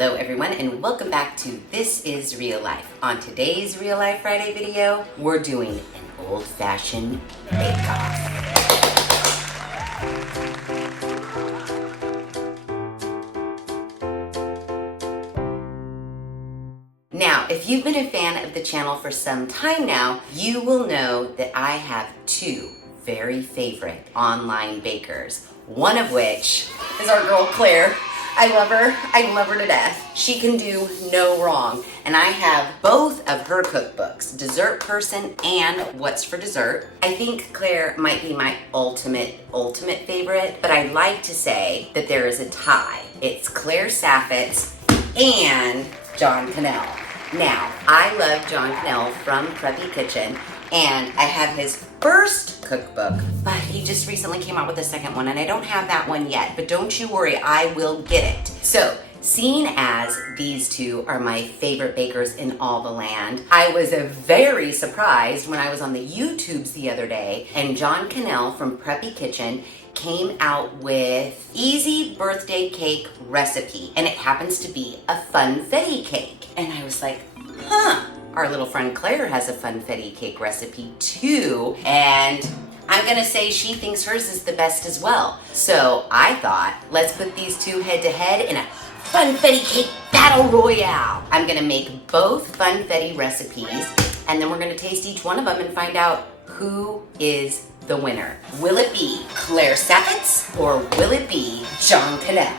Hello everyone and welcome back to This Is Real Life. On today's Real Life Friday video, we're doing an old-fashioned bake-off. Now, if you've been a fan of the channel for some time now, you will know that I have two very favorite online bakers, one of which is our girl Claire. I love her to death. She can do no wrong. And I have both of her cookbooks, Dessert Person and What's for Dessert. I think Claire might be my ultimate favorite, but I like to say that there is a tie. It's Claire Saffitz and John Kanell. Now, I love John Kanell from Preppy Kitchen, and I have his first cookbook, but he just recently came out with a second one, and I don't have that one yet, but don't you worry, I will get it. So, seeing as these two are my favorite bakers in all the land, I was very surprised when I was on the YouTubes the other day, and John Kanell from Preppy Kitchen came out with easy birthday cake recipe, and it happens to be a funfetti cake. And I was like, our little friend Claire has a funfetti cake recipe too, and I'm gonna say she thinks hers is the best as well. So I thought, let's put these two head to head in a funfetti cake battle royale. I'm gonna make both funfetti recipes, and then we're gonna taste each one of them and find out who is the winner. Will it be Claire Saffitz or will it be John Kanell?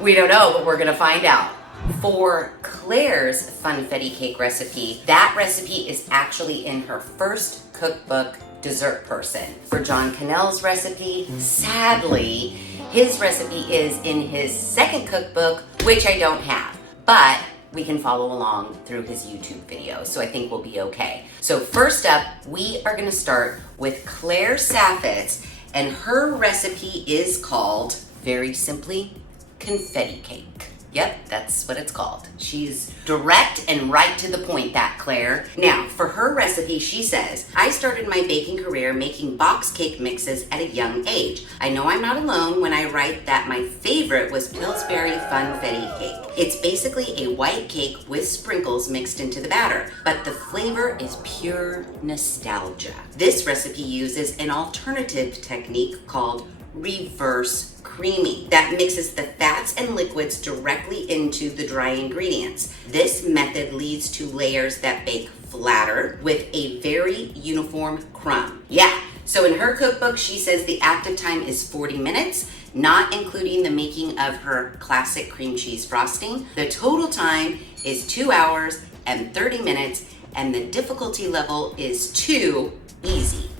We don't know, but we're gonna find out. For Claire's funfetti cake recipe, that recipe is actually in her first cookbook, Dessert Person. For John Kanell's recipe, sadly, his recipe is in his second cookbook, which I don't have, but we can follow along through his YouTube video, so I think we'll be okay. So first up, we are gonna start with Claire Saffitz, and her recipe is called, very simply, confetti cake. Yep, that's what it's called. She's direct and right to the point, that Claire. Now, for her recipe, she says, I started my baking career making box cake mixes at a young age. I know I'm not alone when I write that my favorite was Pillsbury Funfetti Cake. It's basically a white cake with sprinkles mixed into the batter, but the flavor is pure nostalgia. This recipe uses an alternative technique called reverse creaming that mixes the fats and liquids directly into the dry ingredients. This method leads to layers that bake flatter with a very uniform crumb. Yeah, so in her cookbook, she says the active time is 40 minutes, not including the making of her classic cream cheese frosting. The total time is 2 hours and 30 minutes, and the difficulty level is 2, easy.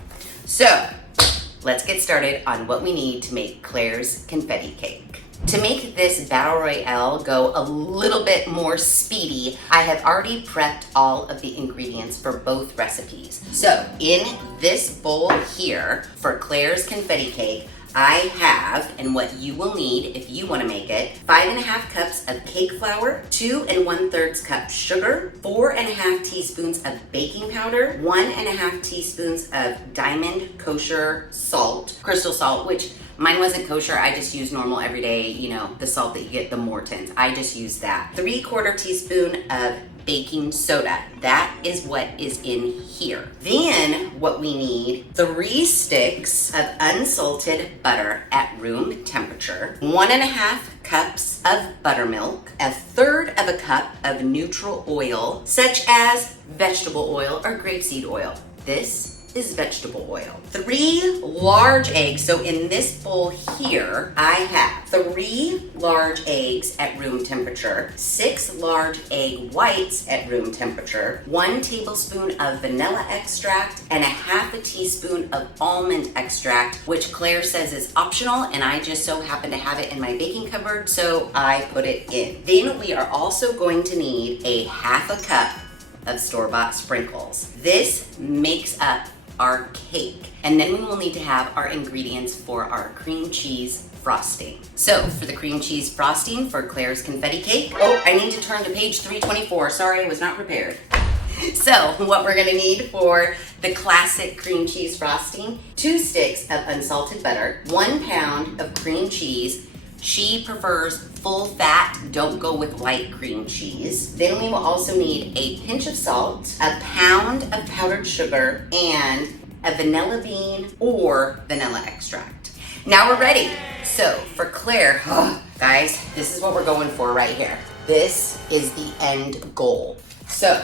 So, let's get started on what we need to make Claire's confetti cake. To make this battle royale go a little bit more speedy, I have already prepped all of the ingredients for both recipes. So in this bowl here for Claire's confetti cake, I have, and what you will need if you want to make it, 5½ cups of cake flour, 2 1/3 cups sugar, 4½ teaspoons of baking powder, 1½ teaspoons of Diamond kosher salt, crystal salt, which mine wasn't kosher. I just use normal everyday, the salt that you get, the Morton's. I just use that. 3/4 teaspoon of baking soda. That is what is in here. Then what we need, 3 sticks of unsalted butter at room temperature, 1½ cups of buttermilk, 1/3 of a cup of neutral oil, such as vegetable oil or grapeseed oil. This is vegetable oil. 3 large eggs. So in this bowl here, I have 3 large eggs at room temperature, 6 large egg whites at room temperature, 1 tablespoon of vanilla extract, and 1/2 teaspoon of almond extract, which Claire says is optional, and I just so happen to have it in my baking cupboard, so I put it in. Then we are also going to need 1/2 cup of store-bought sprinkles. This makes up our cake. And then we will need to have our ingredients for our cream cheese frosting. So for the cream cheese frosting for Claire's confetti cake, I need to turn to page 324. Sorry, I was not prepared. So what we're gonna need for the classic cream cheese frosting, 2 sticks of unsalted butter, 1 pound of cream cheese. She prefers full fat, don't go with light cream cheese. Then we will also need a pinch of salt, a pound of powdered sugar, and a vanilla bean or vanilla extract. Now we're ready. So for Claire, guys, this is what we're going for right here. This is the end goal. So,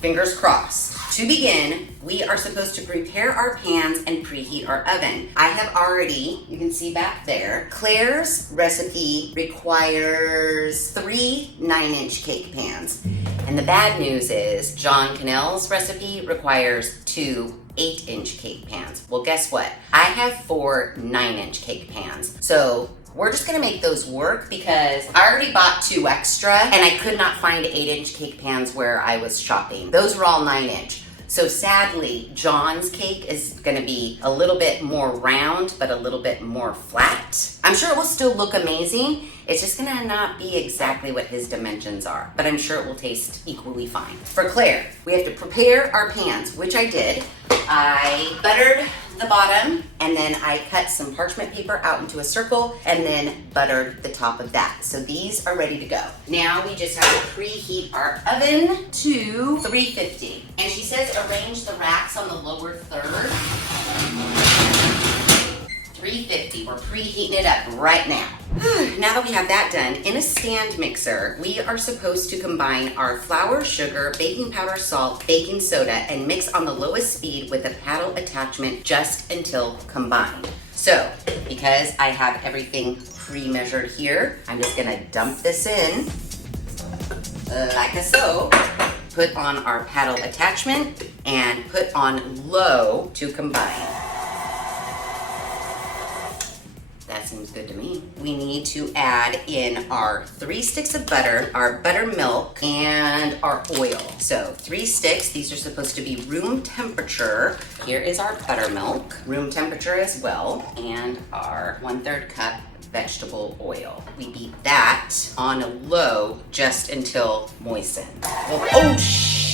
fingers crossed. To begin, we are supposed to prepare our pans and preheat our oven. I have already, you can see back there, Claire's recipe requires 3 9-inch cake pans. And the bad news is John Kanell's recipe requires 2 8-inch cake pans. Well, guess what? I have 4 9-inch cake pans. So we're just gonna make those work because I already bought 2 extra and I could not find 8-inch cake pans where I was shopping. Those were all 9-inch. So sadly, John's cake is gonna be a little bit more round, but a little bit more flat. I'm sure it will still look amazing. It's just gonna not be exactly what his dimensions are, but I'm sure it will taste equally fine. For Claire, we have to prepare our pans, which I did. I buttered the bottom, and then I cut some parchment paper out into a circle, and then buttered the top of that. So these are ready to go. Now we just have to preheat our oven to 350. And she says arrange the racks on the lower third. 350, we're preheating it up right now. Now that we have that done, in a stand mixer, we are supposed to combine our flour, sugar, baking powder, salt, baking soda, and mix on the lowest speed with a paddle attachment just until combined. So, because I have everything pre-measured here, I'm just gonna dump this in, like so. Put on our paddle attachment and put on low to combine. That seems good to me. We need to add in our 3 sticks of butter, our buttermilk, and our oil. So 3 sticks, these are supposed to be room temperature. Here is our buttermilk, room temperature as well, and our 1/3 cup vegetable oil. We beat that on low just until moistened. Oh, shit.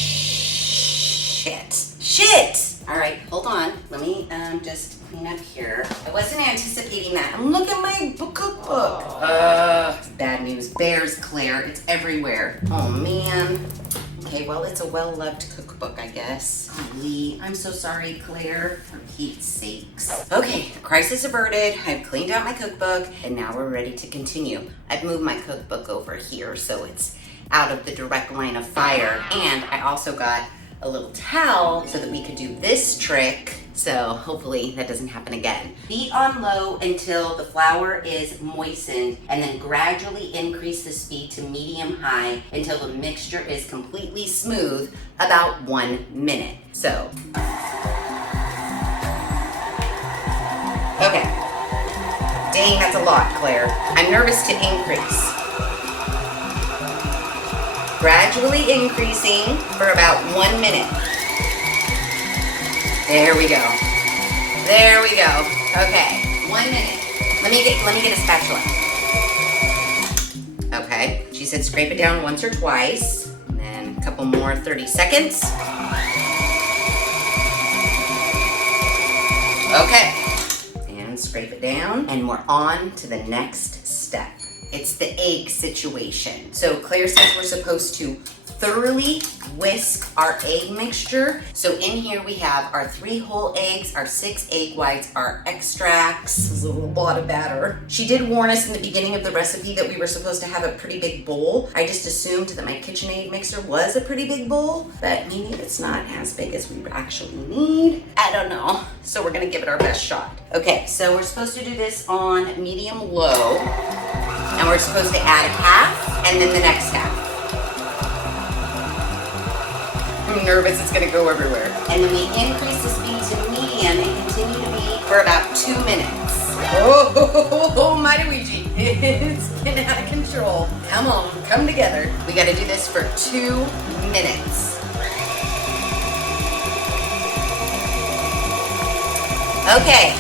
All right, hold on. Let me just clean up here. I wasn't anticipating that. Look at my cookbook. Bad news bears, Claire. It's everywhere. Oh, man. Okay, well, it's a well-loved cookbook, I guess. Golly, I'm so sorry, Claire, for Pete's sakes. Okay, crisis averted. I've cleaned out my cookbook, and now we're ready to continue. I've moved my cookbook over here so it's out of the direct line of fire, and I also got a little towel so that we could do this trick. So hopefully that doesn't happen again. Beat on low until the flour is moistened, and then gradually increase the speed to medium-high until the mixture is completely smooth, about 1 minute. So, okay. Dang, that's a lot, Claire. I'm nervous to increase. Gradually increasing for about 1 minute. There we go. There we go. Okay, 1 minute. Let me get a spatula. Okay, she said scrape it down once or twice, and then a couple more 30 seconds. Okay, and scrape it down, and we're on to the next step. It's the egg situation. So Claire says we're supposed to thoroughly whisk our egg mixture. So in here we have our 3 whole eggs, our 6 egg whites, our extracts. This is a lot of batter. She did warn us in the beginning of the recipe that we were supposed to have a pretty big bowl. I just assumed that my KitchenAid mixer was a pretty big bowl, but maybe it's not as big as we actually need. I don't know. So we're gonna give it our best shot. Okay, so we're supposed to do this on medium-low, and we're supposed to add a half and then the next half. I'm nervous it's gonna go everywhere. And then we increase the speed to medium and continue to beat for about 2 minutes. Oh, my Luigi. It's getting out of control. Come on, come together. We gotta do this for 2 minutes. Okay,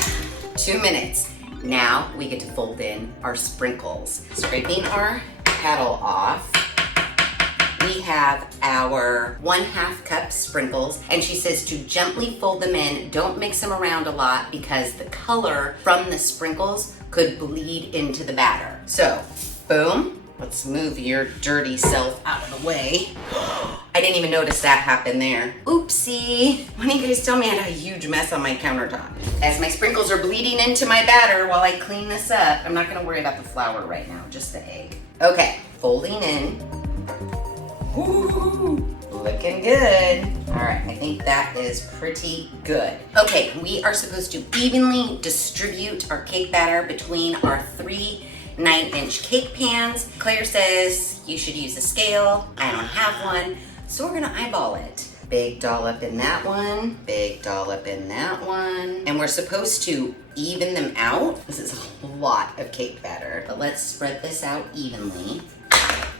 2 minutes. Now we get to fold in our sprinkles. Scraping our paddle off. We have our 1/2 cup sprinkles, and she says to gently fold them in. Don't mix them around a lot because the color from the sprinkles could bleed into the batter. So Boom. Let's move your dirty self out of the way. I didn't even notice that happened there. Oopsie. Why don't you guys tell me I had a huge mess on my countertop? As my sprinkles are bleeding into my batter while I clean this up, I'm not gonna worry about the flour right now, just the egg. Okay, folding in. Ooh, looking good. All right, I think that is pretty good. Okay, we are supposed to evenly distribute our cake batter between our 3 9-inch cake pans. Claire says you should use a scale. I don't have one, so we're gonna eyeball it. Big dollop in that one, big dollop in that one. And we're supposed to even them out. This is a lot of cake batter, but let's spread this out evenly.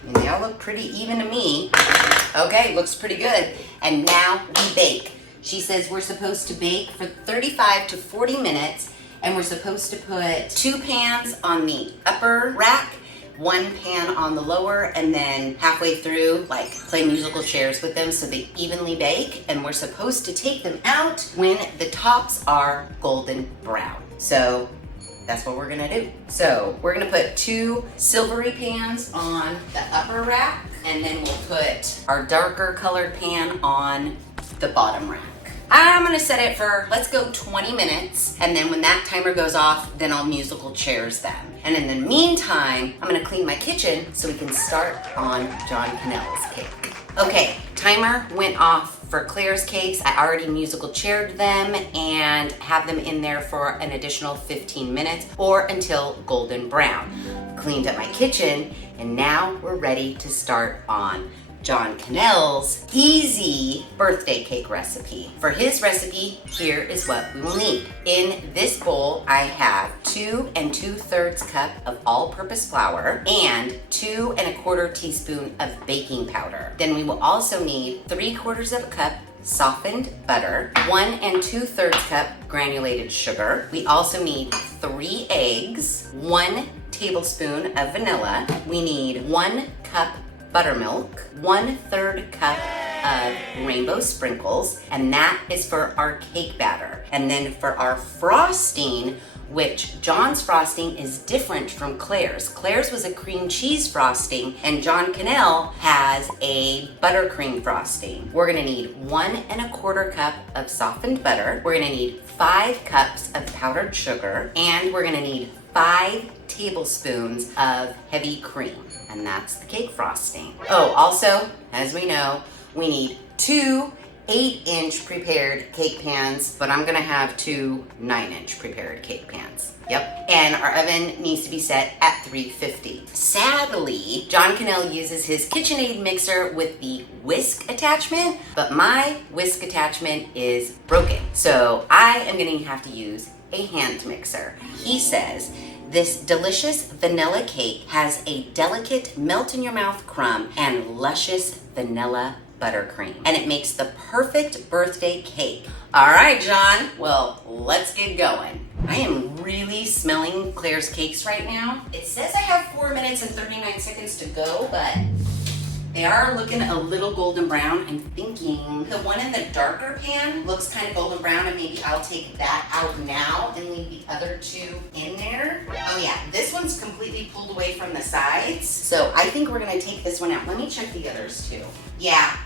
And they all look pretty even to me. Okay, looks pretty good. And now we bake. She says we're supposed to bake for 35 to 40 minutes, and we're supposed to put 2 pans on the upper rack, 1 pan on the lower, and then halfway through, like, play musical chairs with them so they evenly bake. And we're supposed to take them out when the tops are golden brown. So that's what we're gonna do. So we're gonna put 2 silvery pans on the upper rack, and then we'll put our darker colored pan on the bottom rack. I'm gonna set it for, let's go 20 minutes, and then when that timer goes off, then I'll musical chairs them. And in the meantime, I'm gonna clean my kitchen so we can start on John Kanell's cake. Okay, timer went off for Claire's cakes. I already musical chaired them and have them in there for an additional 15 minutes or until golden brown. Cleaned up my kitchen, and now we're ready to start on John Kanell's easy birthday cake recipe. For his recipe, here is what we will need. In this bowl, I have 2 2/3 cup of all-purpose flour and 2 1/4 teaspoon of baking powder. Then we will also need 3/4 of a cup softened butter, 1 2/3 cup granulated sugar. We also need 3 eggs, 1 tablespoon of vanilla. We need 1 cup buttermilk, 1/3 cup of rainbow sprinkles, and that is for our cake batter. And then for our frosting, which John's frosting is different from Claire's. Claire's was a cream cheese frosting, and John Kanell has a buttercream frosting. We're gonna need 1 1/4 cup of softened butter. We're gonna need 5 cups of powdered sugar, and we're gonna need 5 tablespoons of heavy cream. And that's the cake frosting. Oh, also, as we know, we need 2 8-inch prepared cake pans, but I'm gonna have 2 9-inch prepared cake pans. Yep, and our oven needs to be set at 350. Sadly, John Kanell uses his KitchenAid mixer with the whisk attachment, but my whisk attachment is broken. So I am gonna have to use a hand mixer. He says, this delicious vanilla cake has a delicate melt-in-your-mouth crumb and luscious vanilla buttercream, and it makes the perfect birthday cake. All right, John, well, let's get going. I am really smelling Claire's cakes right now. It says I have 4 minutes and 39 seconds to go, but they are looking a little golden brown. I'm thinking the one in the darker pan looks kind of golden brown, and maybe I'll take that out now and leave the other 2 in there. Oh yeah, this one's completely pulled away from the sides. So I think we're gonna take this one out. Let me check the others too. Yeah,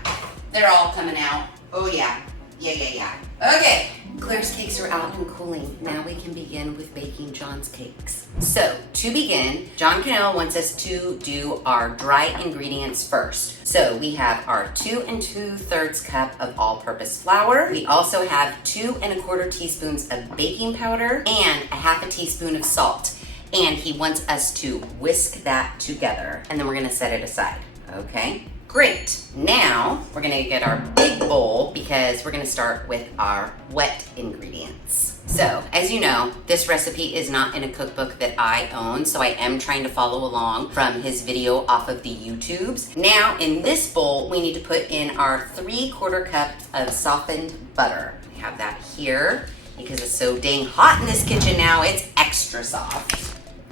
they're all coming out. Oh yeah, yeah. Okay, Claire's cakes are out and cooling. Now we can begin with baking John's cakes. So to begin, John Kanell wants us to do our dry ingredients first. So we have our 2 2/3 cup of all-purpose flour. We also have 2 1/4 teaspoons of baking powder and a 1/2 teaspoon of salt. And he wants us to whisk that together, and then we're gonna set it aside, okay? Great. Now we're gonna get our big bowl because we're gonna start with our wet ingredients. So, as you know, this recipe is not in a cookbook that I own, so I am trying to follow along from his video off of the YouTubes. Now, in this bowl, we need to put in our 3/4 cup of softened butter. We have that here because it's so dang hot in this kitchen now, it's extra soft.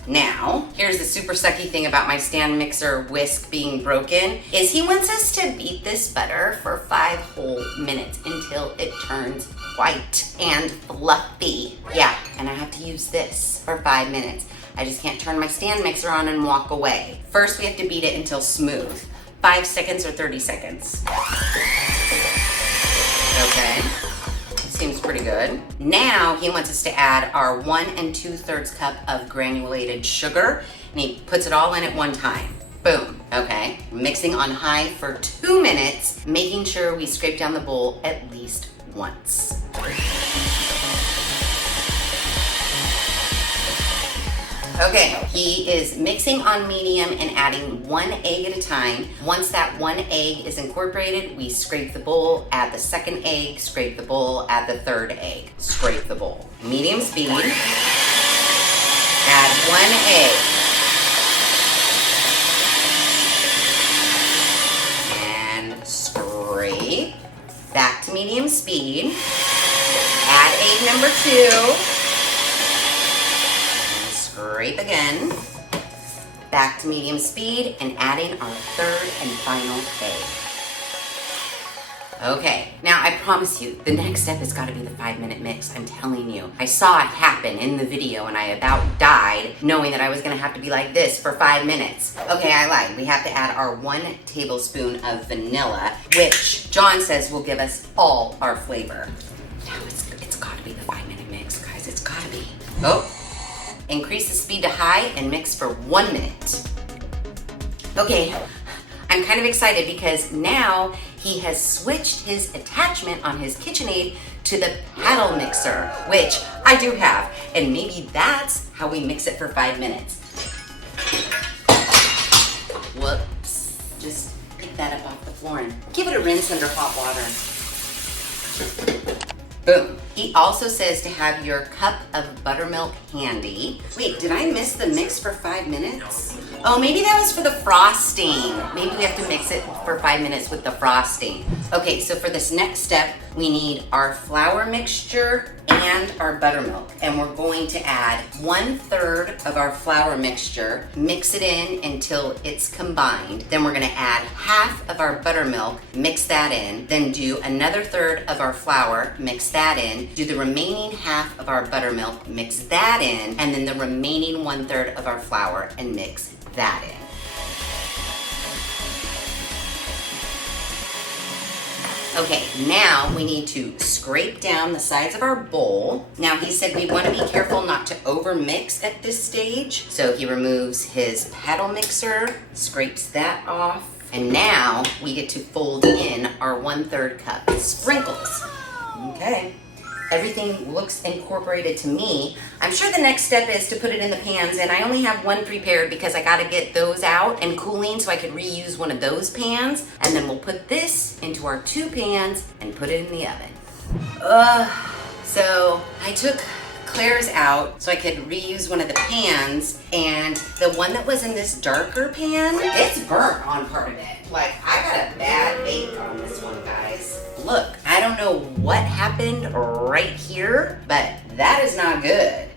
Now, here's the super sucky thing about my stand mixer whisk being broken, is he wants us to beat this butter for 5 whole minutes until it turns white and fluffy. Yeah, and I have to use this for 5 minutes. I just can't turn my stand mixer on and walk away. First, we have to beat it until smooth. 5 seconds or 30 seconds. Okay, seems pretty good. Now he wants us to add our 1 2/3 cup of granulated sugar, and he puts it all in at one time. Boom, okay. Mixing on high for 2 minutes, making sure we scrape down the bowl at least once. Okay, he is mixing on medium and adding 1 egg at a time. Once that 1 egg is incorporated, we scrape the bowl, add the second egg, scrape the bowl, add the third egg, scrape the bowl. Medium speed, add 1 egg. And scrape, back to medium speed, add egg number 2. Scrape again, back to medium speed, and adding our third and final egg. Okay, now I promise you, the next step has got to be the 5-minute mix. I'm telling you. I saw it happen in the video and I about died knowing that I was going to have to be like this for 5 minutes. Okay, I lied. We have to add our 1 tablespoon of vanilla, which John says will give us all our flavor. Now it's got to be the 5-minute mix, guys. It's got to be. Oh. Increase the speed to high and mix for 1 minute. Okay, I'm kind of excited because now he has switched his attachment on his KitchenAid to the paddle mixer, which I do have, and maybe that's how we mix it for 5 minutes. Whoops, just pick that up off the floor and give it a rinse under hot water. Boom. He also says to have your cup of buttermilk handy. Wait, did I miss the mix for 5 minutes? Oh, maybe that was for the frosting. Maybe we have to mix it for 5 minutes with the frosting. Okay, so for this next step, we need our flour mixture and our buttermilk. And we're going to add 1/3 of our flour mixture, mix it in until it's combined. Then we're gonna add half of our buttermilk, mix that in, then do another 1/3 of our flour, mix that in, do the remaining half of our buttermilk, mix that in, and then the remaining 1/3 of our flour and mix that in. Okay, now we need to scrape down the sides of our bowl. Now he said we want to be careful not to over mix at this stage. So he removes his paddle mixer, scrapes that off, and now we get to fold in our 1/3 cup sprinkles. Okay. Everything looks incorporated to me. I'm sure the next step is to put it in the pans, and I only have one prepared because I gotta get those out and cooling so I could reuse one of those pans. And then we'll put this into our 2 pans and put it in the oven. So I took Claire's out so I could reuse one of the pans, and the one that was in this darker pan, it's burnt on part of it. Like, I got a bad bake on this one, guys. Look, I don't know what happened right here, but that is not good.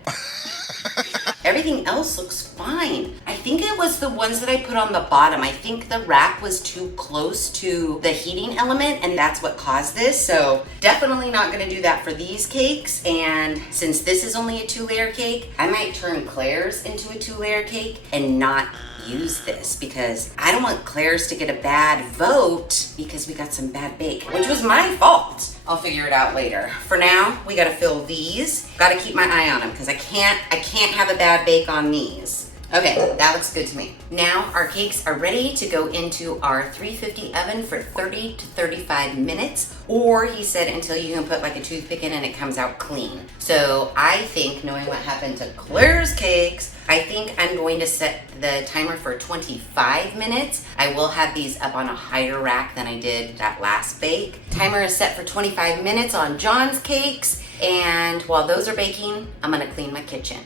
Everything else looks fine. I think it was the ones that I put on the bottom. I think the rack was too close to the heating element, and that's what caused this. So definitely not gonna do that for these cakes. And since this is only a 2-layer cake, I might turn Claire's into a 2-layer cake and not use this, because I don't want Claire's to get a bad vote because we got some bad bake, which was my fault. I'll figure it out later. For now, we gotta fill these. Gotta keep my eye on them because I can't have a bad bake on these. Okay, that looks good to me. Now our cakes are ready to go into our 350 oven for 30 to 35 minutes, or he said until you can put like a toothpick in and it comes out clean. So I think, knowing what happened to Claire's cakes, I think I'm going to set the timer for 25 minutes. I will have these up on a higher rack than I did that last bake. Timer is set for 25 minutes on John's cakes, and while those are baking, I'm gonna clean my kitchen.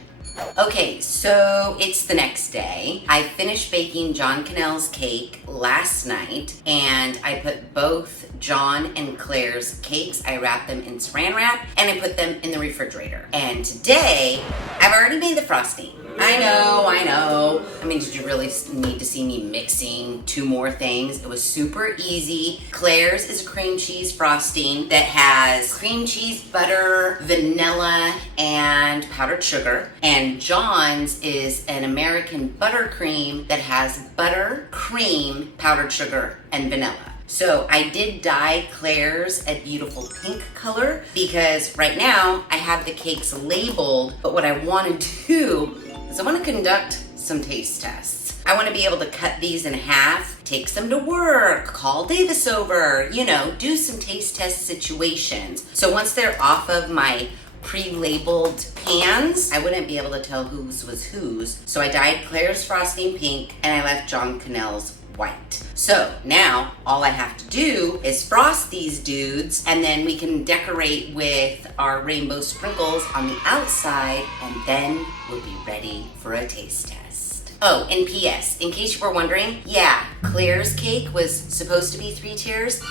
Okay, so it's the next day. I finished baking John Kanell's cake last night, and I put both John and Claire's cakes, I wrapped them in saran wrap, and I put them in the refrigerator. And today, I've already made the frosting. I know. I mean, did you really need to see me mixing 2 more things? It was super easy. Claire's is a cream cheese frosting that has cream cheese, butter, vanilla, and powdered sugar. And John's is an American buttercream that has butter, cream, powdered sugar, and vanilla. So I did dye Claire's a beautiful pink color because right now I have the cakes labeled, but what I want to do is I want to conduct some taste tests. I want to be able to cut these in half, take some to work, call Davis over, you know, do some taste test situations. So once they're off of my pre-labeled pans, I wouldn't be able to tell whose was whose. So I dyed Claire's frosting pink and I left John Kanell's white. So now all I have to do is frost these dudes and then we can decorate with our rainbow sprinkles on the outside and then we'll be ready for a taste test. Oh, and P.S. in case you were wondering, yeah, Claire's cake was supposed to be 3 tiers,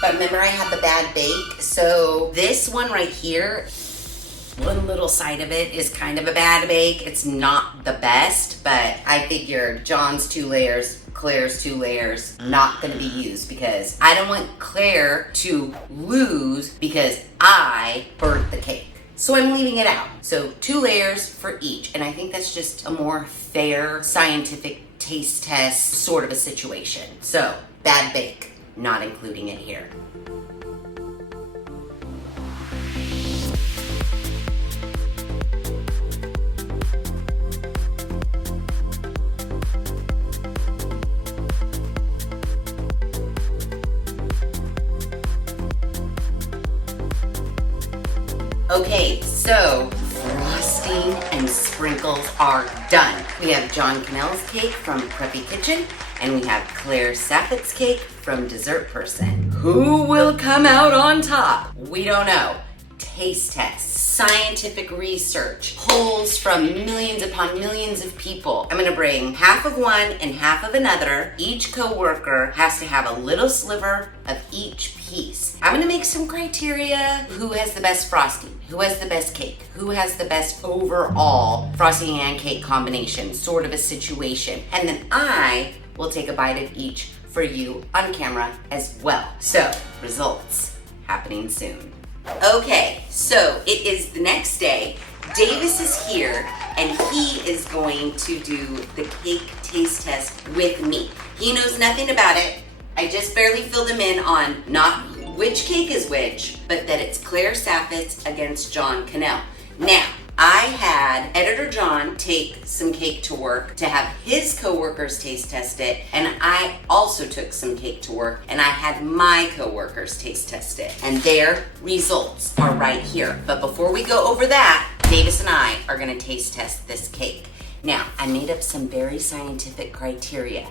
but remember I had the bad bake, so this one right here, one little side of it is kind of a bad bake. It's not the best, but I figured John's 2 layers, Claire's 2 layers, not gonna be used because I don't want Claire to lose because I burnt the cake. So I'm leaving it out. So 2 layers for each. And I think that's just a more fair, scientific taste test sort of a situation. So bad bake, not including it here. Okay, so frosting and sprinkles are done. We have John Kanell's cake from Preppy Kitchen, and we have Claire Saffitz cake from Dessert Person. Who will come out on top? We don't know. Taste tests, scientific research, polls from millions upon millions of people. I'm gonna bring half of one and half of another. Each coworker has to have a little sliver of each piece. I'm gonna make some criteria. Who has the best frosting? Who has the best cake? Who has the best overall frosting and cake combination, sort of a situation. And then I will take a bite of each for you on camera as well. So, results happening soon. Okay, so it is the next day. Davis is here and he is going to do the cake taste test with me. He knows nothing about it. I just barely filled him in on not which cake is which, but that it's Claire Saffitz against John Kanell. Now, I had Editor John take some cake to work to have his coworkers taste test it, and I also took some cake to work and I had my coworkers taste test it. And their results are right here. But before we go over that, Davis and I are gonna taste test this cake. Now, I made up some very scientific criteria.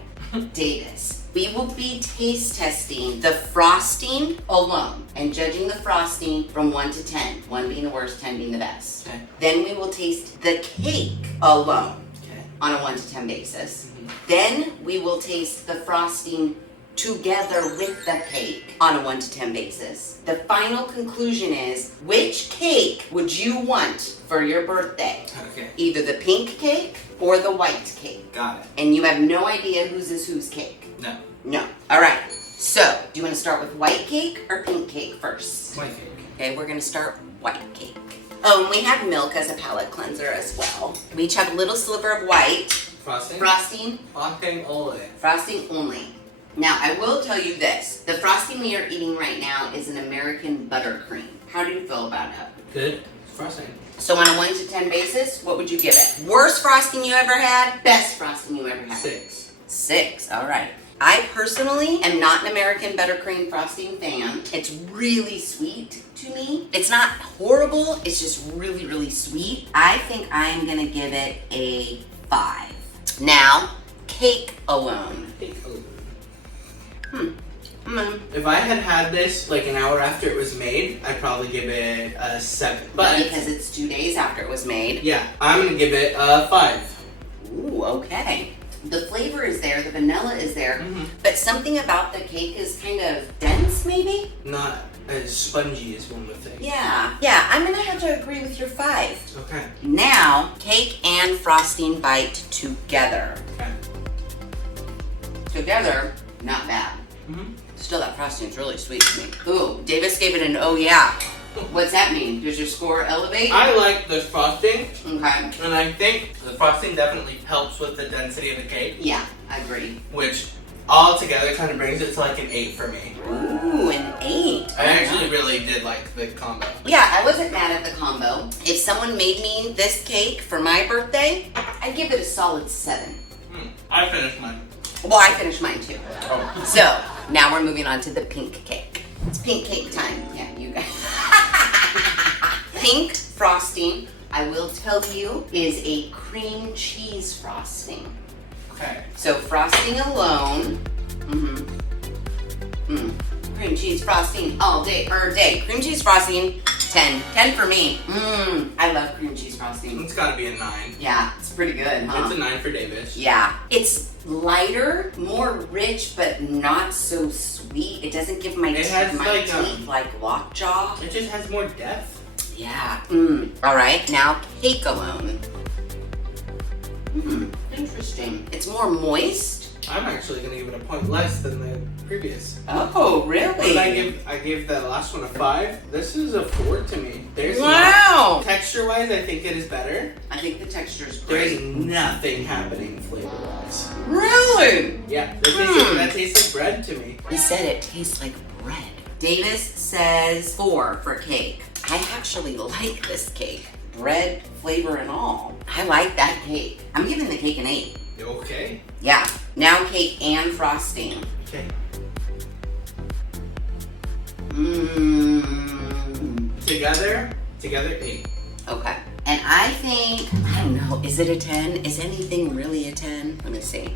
Davis, we will be taste testing the frosting alone and judging the frosting from 1 to 10, 1 being the worst, 10 being the best. Okay. Then we will taste the cake alone on a 1 to 10 basis. Then we will taste the frosting together with the cake on a 1 to 10 basis. The final conclusion is, which cake would you want for your birthday? Okay. Either the pink cake or the white cake. Got it. And you have no idea whose is whose cake? No. No. All right. So, do you want to start with white cake or pink cake first? White cake. Okay, we're going to start white cake. Oh, and we have milk as a palate cleanser as well. We each have a little sliver of white. Frosting? Frosting. Frosting only. Frosting only. Now, I will tell you this. The frosting we are eating right now is an American buttercream. How do you feel about it? Good. Frosting. So on a 1 to 10 basis, what would you give it? Worst frosting you ever had? Best frosting you ever had? 6. 6, all right. I personally am not an American buttercream frosting fan. It's really sweet to me. It's not horrible, it's just really, really sweet. I think I'm gonna give it a 5. Now, cake alone. If I had had this like an hour after it was made, I'd probably give it a 7. But because it's 2 days after it was made. yeah, I'm gonna give it a 5. Ooh, okay. The flavor is there, the vanilla is there, but something about the cake is kind of dense, maybe? Not as spongy as one would think. Yeah. Yeah, I'm gonna have to agree with your 5. Okay. Now, cake and frosting bite together. Okay. Together, not bad. Mm-hmm. Still, that frosting's really sweet to me. Ooh, Davis gave it an oh yeah. What's that mean? Does your score elevate? I like the frosting. Okay. And I think the frosting definitely helps with the density of the cake. Yeah, I agree. Which all together kind of brings it to like an 8 for me. Ooh, an 8. I actually really did like the combo. Yeah, I wasn't mad at the combo. If someone made me this cake for my birthday, I'd give it a solid 7. I finished mine. Well, I finished mine too. Oh. So, now we're moving on to the pink cake. It's pink cake time. Yeah, you guys. Pink frosting, I will tell you, is a cream cheese frosting. Okay. So frosting alone, cream cheese frosting all day, Cream cheese frosting, 10. 10 for me. I love cream cheese frosting. It's gotta be a 9. Yeah, it's pretty good, huh? It's a 9 for Davis. Yeah. It's lighter, more rich, but not so sweet. It doesn't give my teeth like lockjaw. It just has more depth. Yeah. All right, now cake alone. Interesting. It's more moist. I'm actually gonna give it a point less than the previous. Oh, really? I gave the last one a 5. This is a 4 to me. Wow. Texture-wise, I think it is better. I think the texture's There's great. nothing happening flavor-wise. Really? Yeah, that tastes like bread to me. He said it tastes like bread. Davis says 4 for cake. I actually like this cake. Bread, flavor, and all. I like that cake. I'm giving the cake an 8. Okay. Yeah. Now cake and frosting. Okay. Together 8. Okay. And I think, I don't know, is it a 10? Is anything really a 10? Let me see.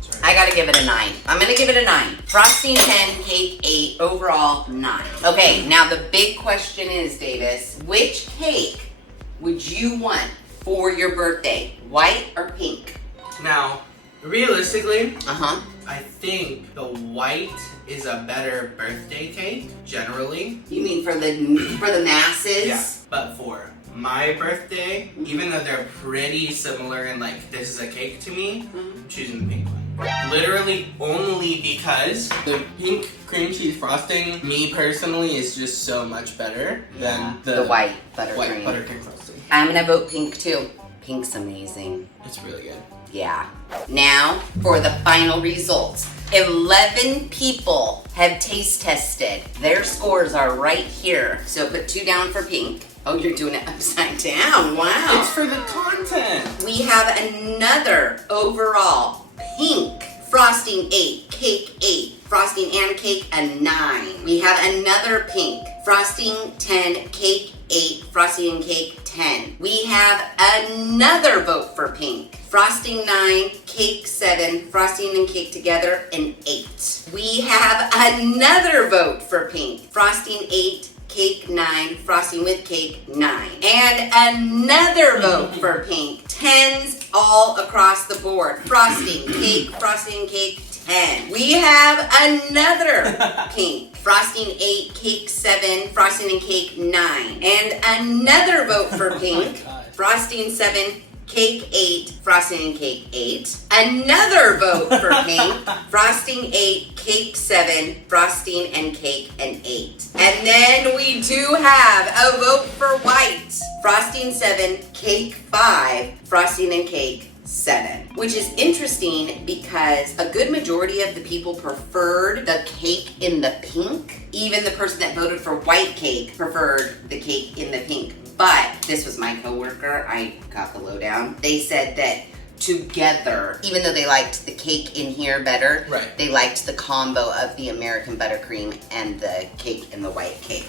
Sorry. I gotta give it a 9. I'm gonna give it a 9. Frosting 10, cake 8, overall 9. Okay, now the big question is, Davis, which cake would you want for your birthday? White or pink? Now, realistically, Uh-huh. I think the white is a better birthday cake, generally. You mean for the masses? Yeah. But for my birthday, even though they're pretty similar and like this is a cake to me, I'm choosing the pink one. Literally only because the pink cream cheese frosting, me personally, is just so much better than the white buttercream. buttercream frosting. I'm gonna vote pink too. Pink's amazing. It's really good. Yeah. Now for the final results. 11 people have taste tested. Their scores are right here. So put 2 down for pink. Oh, you're doing it upside down. Wow. It's for the content. We have another overall pink frosting 8, cake 8, frosting and cake a 9. We have another pink frosting 10, cake 8, frosting and cake 10. We have another vote for pink. Frosting 9, cake 7, frosting and cake together an 8. We have another vote for pink. Frosting 8, cake 9, frosting with cake 9. And another vote for pink. 10s all across the board. Frosting, cake, 10. We have another pink. Frosting 8, cake 7, frosting and cake 9. And another vote for pink. Frosting 7, cake 8, frosting and cake 8. Another vote for pink. Frosting 8, cake 7, frosting and cake an 8. And then we do have a vote for white. Frosting 7, cake 5, frosting and cake 7. Which is interesting because a good majority of the people preferred the cake in the pink. Even the person that voted for white cake preferred the cake in the pink. But this was my coworker, I got the lowdown. They said that together, even though they liked the cake in here better, right, they liked the combo of the American buttercream and the cake in the white cake.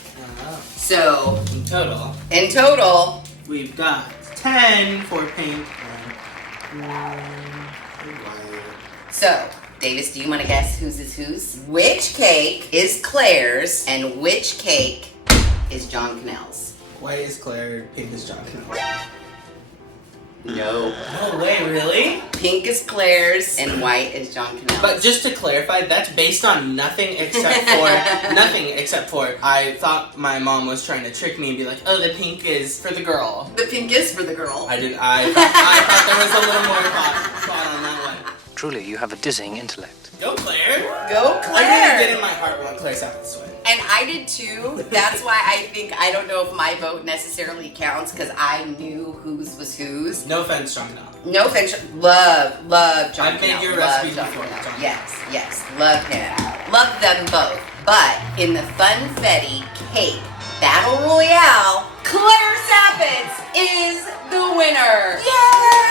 So, in total, we've got 10 for pink and 1 for white. So, Davis, do you want to guess whose is whose? Which cake is Claire's and which cake is John Kanell's? White is Claire, pink is John Kanell. No. No way, really? Pink is Claire's and white is John Kanell's. But just to clarify, that's based on nothing except for I thought my mom was trying to trick me and be like, oh, the pink is for the girl. The pink is for the girl. I thought there was a little more thought on that one. Truly, you have a dizzying intellect. Go Claire! Go I Claire! really did in my heart want Claire Saffitz to win. And I did too. That's why I don't know if my vote necessarily counts because I knew whose was whose. No offense, John Kanell. No offense, love John Kanell. I've made your Love recipe John before, Kanell. John. Yes, love him. Love them both. But in the Funfetti Cake Battle Royale, Claire Saffitz is the winner. Yay!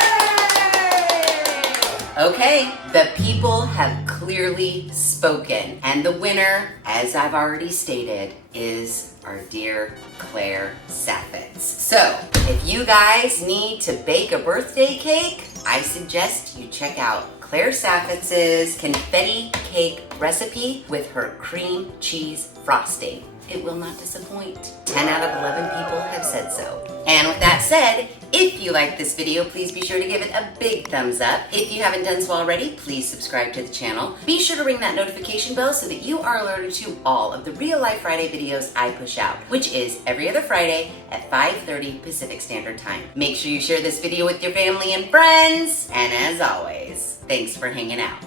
Okay, the people have clearly spoken, and the winner, as I've already stated, is our dear Claire Saffitz. So, if you guys need to bake a birthday cake, I suggest you check out Claire Saffitz's confetti cake recipe with her cream cheese frosting. It will not disappoint. 10 out of 11 people have said so. And with that said, if you like this video, please be sure to give it a big thumbs up. If you haven't done so already, please subscribe to the channel. Be sure to ring that notification bell so that you are alerted to all of the Real Life Friday videos I push out, which is every other Friday at 5:30 Pacific Standard Time. Make sure you share this video with your family and friends. And as always, thanks for hanging out.